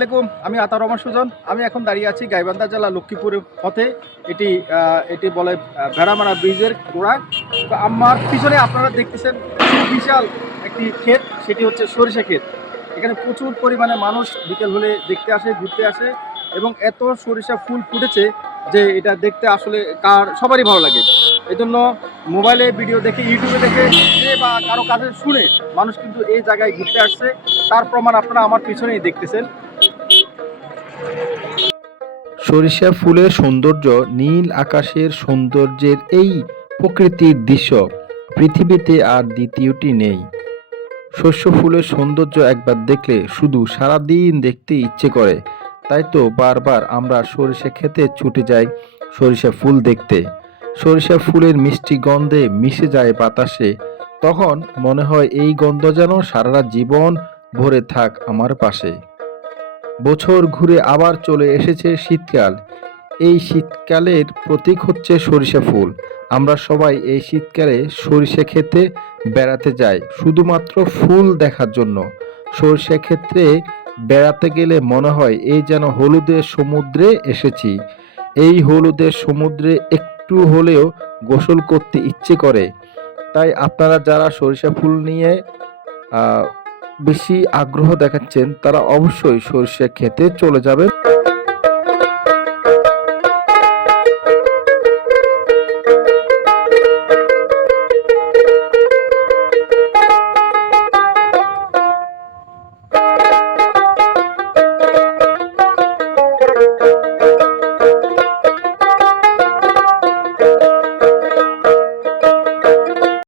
আলাইকুম, আমি আতাউর রহমান সুজন। আমি এখন দাঁড়িয়ে আছি গাইবান্ধা জেলা লক্ষ্মীপুরের পথে। এটি বলে ভেড়ামারা ব্রিজের গোড়ায়। তো আমার পিছনে আপনারা দেখতেছেন বিশাল একটি ক্ষেত, সেটি হচ্ছে সরিষা ক্ষেত। এখানে প্রচুর পরিমাণে মানুষ বিকেল হলে দেখতে আসে, ঘুরতে আসে, এবং এত সরিষা ফুল ফুটেছে যে এটা দেখতে আসলে সবারই ভালো লাগে। এই জন্য মোবাইলে ভিডিও দেখে, ইউটিউবে দেখে বা কারো কাছে শুনে মানুষ কিন্তু এই জায়গায় ঘুরতে আসছে। তার প্রমাণ আপনারা আমার পিছনেই দেখতেছেন। সরিষা ফুলের সৌন্দর্য, নীল আকাশের সৌন্দর্যের এই প্রকৃতির দৃশ্য পৃথিবীতে আর দ্বিতীয়টি নেই। শস্য ফুলের সৌন্দর্য একবার দেখলে শুধু সারাদিন দেখতে ইচ্ছে করে। তাই তো বারবার আমরা সরিষা খেতে ছুটে যাই সরিষা ফুল দেখতে। সরিষা ফুলের মিষ্টি গন্ধে মিশে যায় বাতাসে। তখন মনে হয় এই গন্ধ যেন সারাটা জীবন ভরে থাক আমার পাশে। বছর ঘুরে আবার চলে এসেছে শীতকাল। এই শীতকালের প্রতীক হচ্ছে সরিষা ফুল। আমরা সবাই এই শীতকালে সরিষা ক্ষেতে বেড়াতে যাই শুধুমাত্র ফুল দেখার জন্য। সরিষা ক্ষেত্রে বেড়াতে গেলে মনে হয় এই যেন হলুদের সমুদ্রে এসেছি। এই হলুদের সমুদ্রে একটু হলেও গোসল করতে ইচ্ছে করে। তাই আপনারা যারা সরিষা ফুল নিয়ে বেশি আগ্রহ দেখাচ্ছেন তারা অবশ্যই সরিষা ক্ষেতে চলে যাবেন